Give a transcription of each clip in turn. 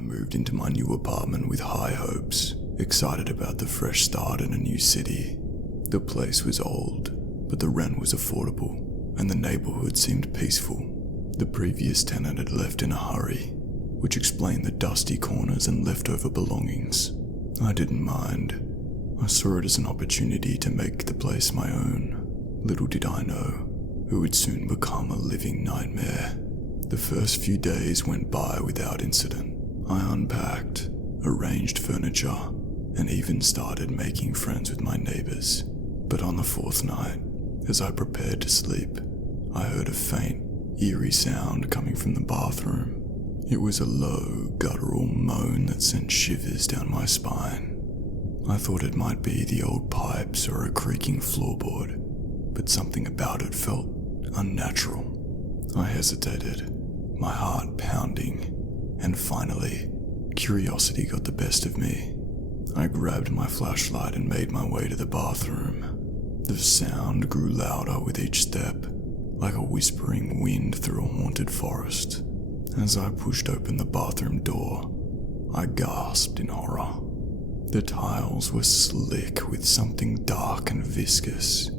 I moved into my new apartment with high hopes, excited about the fresh start in a new city. The place was old, but the rent was affordable, and the neighborhood seemed peaceful. The previous tenant had left in a hurry, which explained the dusty corners and leftover belongings. I didn't mind. I saw it as an opportunity to make the place my own. Little did I know, it would soon become a living nightmare. The first few days went by without incident. I unpacked, arranged furniture, and even started making friends with my neighbors. But on the fourth night, as I prepared to sleep, I heard a faint, eerie sound coming from the bathroom. It was a low, guttural moan that sent shivers down my spine. I thought it might be the old pipes or a creaking floorboard, but something about it felt unnatural. I hesitated, my heart pounding, and finally, curiosity got the best of me. I grabbed my flashlight and made my way to the bathroom. The sound grew louder with each step, like a whispering wind through a haunted forest. As I pushed open the bathroom door, I gasped in horror. The tiles were slick with something dark and viscous,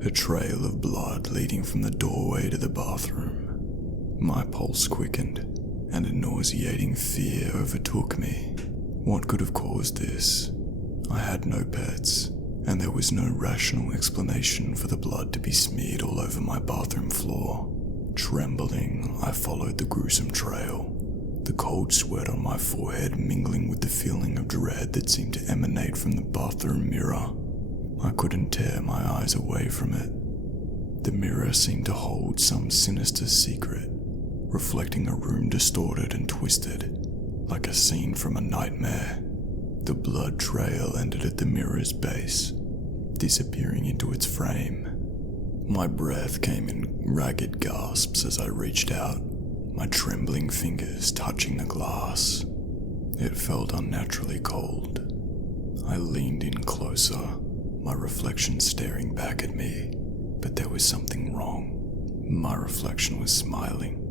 a trail of blood leading from the doorway to the bathroom. My pulse quickened, and a nauseating fear overtook me. What could have caused this? I had no pets, and there was no rational explanation for the blood to be smeared all over my bathroom floor. Trembling, I followed the gruesome trail, the cold sweat on my forehead mingling with the feeling of dread that seemed to emanate from the bathroom mirror. I couldn't tear my eyes away from it. The mirror seemed to hold some sinister secret, reflecting a room distorted and twisted, like a scene from a nightmare. The blood trail ended at the mirror's base, disappearing into its frame. My breath came in ragged gasps as I reached out, my trembling fingers touching the glass. It felt unnaturally cold. I leaned in closer, my reflection staring back at me, but there was something wrong. My reflection was smiling,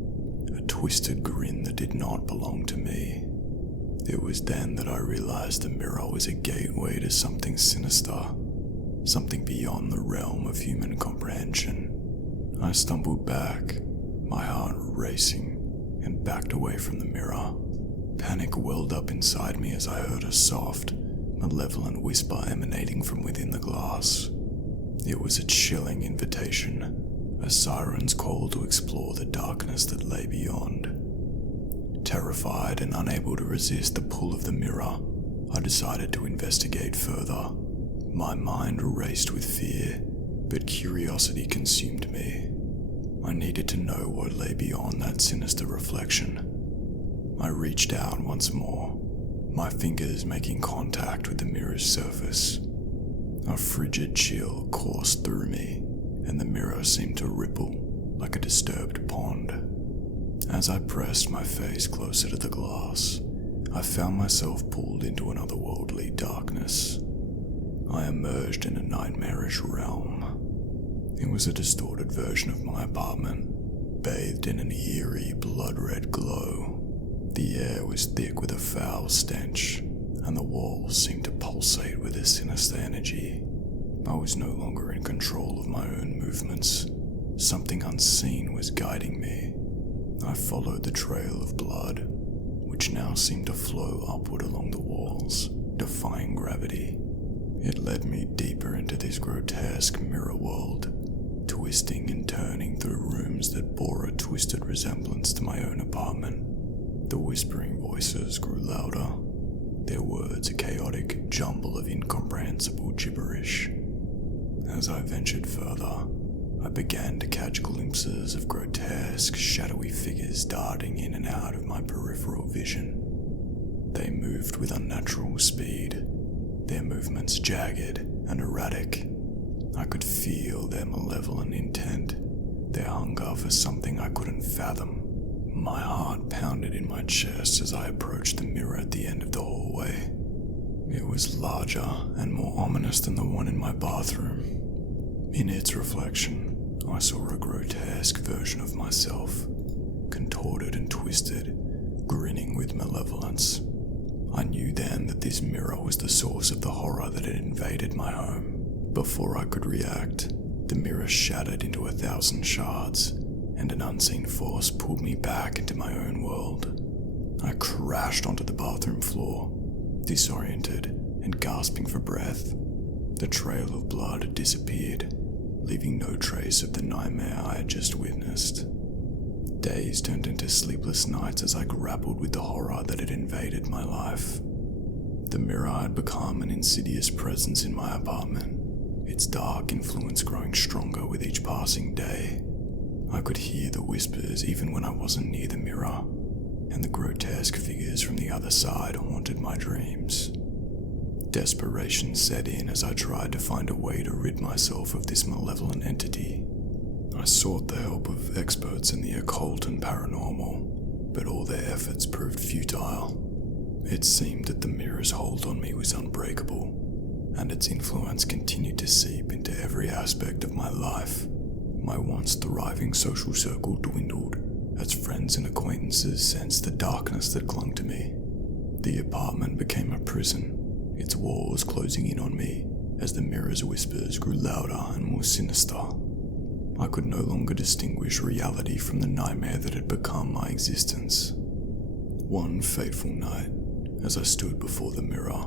a twisted grin that did not belong to me. It was then that I realized the mirror was a gateway to something sinister, something beyond the realm of human comprehension. I stumbled back, my heart racing, and backed away from the mirror. Panic welled up inside me as I heard a soft, malevolent whisper emanating from within the glass. It was a chilling invitation, a siren's call to explore the darkness that lay beyond. Terrified and unable to resist the pull of the mirror, I decided to investigate further. My mind raced with fear, but curiosity consumed me. I needed to know what lay beyond that sinister reflection. I reached out once more, my fingers making contact with the mirror's surface. A frigid chill coursed through me, and the mirror seemed to ripple like a disturbed pond. As I pressed my face closer to the glass, I found myself pulled into an otherworldly darkness. I emerged in a nightmarish realm. It was a distorted version of my apartment, bathed in an eerie, blood-red glow. The air was thick with a foul stench, and the walls seemed to pulsate with a sinister energy. I was no longer in control of my own movements. Something unseen was guiding me. I followed the trail of blood, which now seemed to flow upward along the walls, defying gravity. It led me deeper into this grotesque mirror world, twisting and turning through rooms that bore a twisted resemblance to my own apartment. The whispering voices grew louder, their words a chaotic jumble of incomprehensible gibberish. As I ventured further, I began to catch glimpses of grotesque, shadowy figures darting in and out of my peripheral vision. They moved with unnatural speed, their movements jagged and erratic. I could feel their malevolent intent, their hunger for something I couldn't fathom. My heart pounded in my chest as I approached the mirror at the end of the hallway. It was larger and more ominous than the one in my bathroom. In its reflection, I saw a grotesque version of myself, contorted and twisted, grinning with malevolence. I knew then that this mirror was the source of the horror that had invaded my home. Before I could react, the mirror shattered into 1,000 shards, and an unseen force pulled me back into my own world. I crashed onto the bathroom floor, disoriented and gasping for breath. The trail of blood had disappeared, leaving no trace of the nightmare I had just witnessed. Days turned into sleepless nights as I grappled with the horror that had invaded my life. The mirror had become an insidious presence in my apartment, its dark influence growing stronger with each passing day. I could hear the whispers even when I wasn't near the mirror, and the grotesque figures from the other side haunted my dreams. Desperation set in as I tried to find a way to rid myself of this malevolent entity. I sought the help of experts in the occult and paranormal, but all their efforts proved futile. It seemed that the mirror's hold on me was unbreakable, and its influence continued to seep into every aspect of my life. My once thriving social circle dwindled as friends and acquaintances sensed the darkness that clung to me. The apartment became a prison, its walls closing in on me as the mirror's whispers grew louder and more sinister. I could no longer distinguish reality from the nightmare that had become my existence. One fateful night, as I stood before the mirror,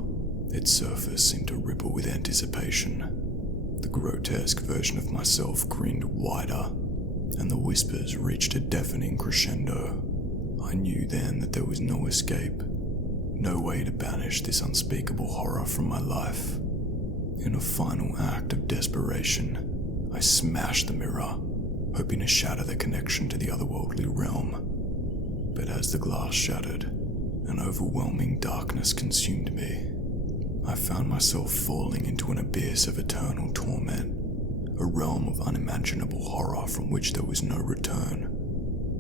its surface seemed to ripple with anticipation. The grotesque version of myself grinned wider, and the whispers reached a deafening crescendo. I knew then that there was no escape, no way to banish this unspeakable horror from my life. In a final act of desperation, I smashed the mirror, hoping to shatter the connection to the otherworldly realm. But as the glass shattered, an overwhelming darkness consumed me. I found myself falling into an abyss of eternal torment, a realm of unimaginable horror from which there was no return.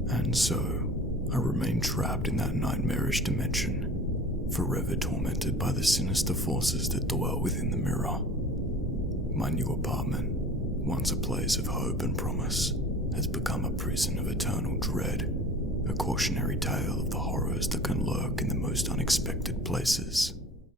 And so, I remained trapped in that nightmarish dimension, forever tormented by the sinister forces that dwell within the mirror. My new apartment, once a place of hope and promise, has become a prison of eternal dread, a cautionary tale of the horrors that can lurk in the most unexpected places.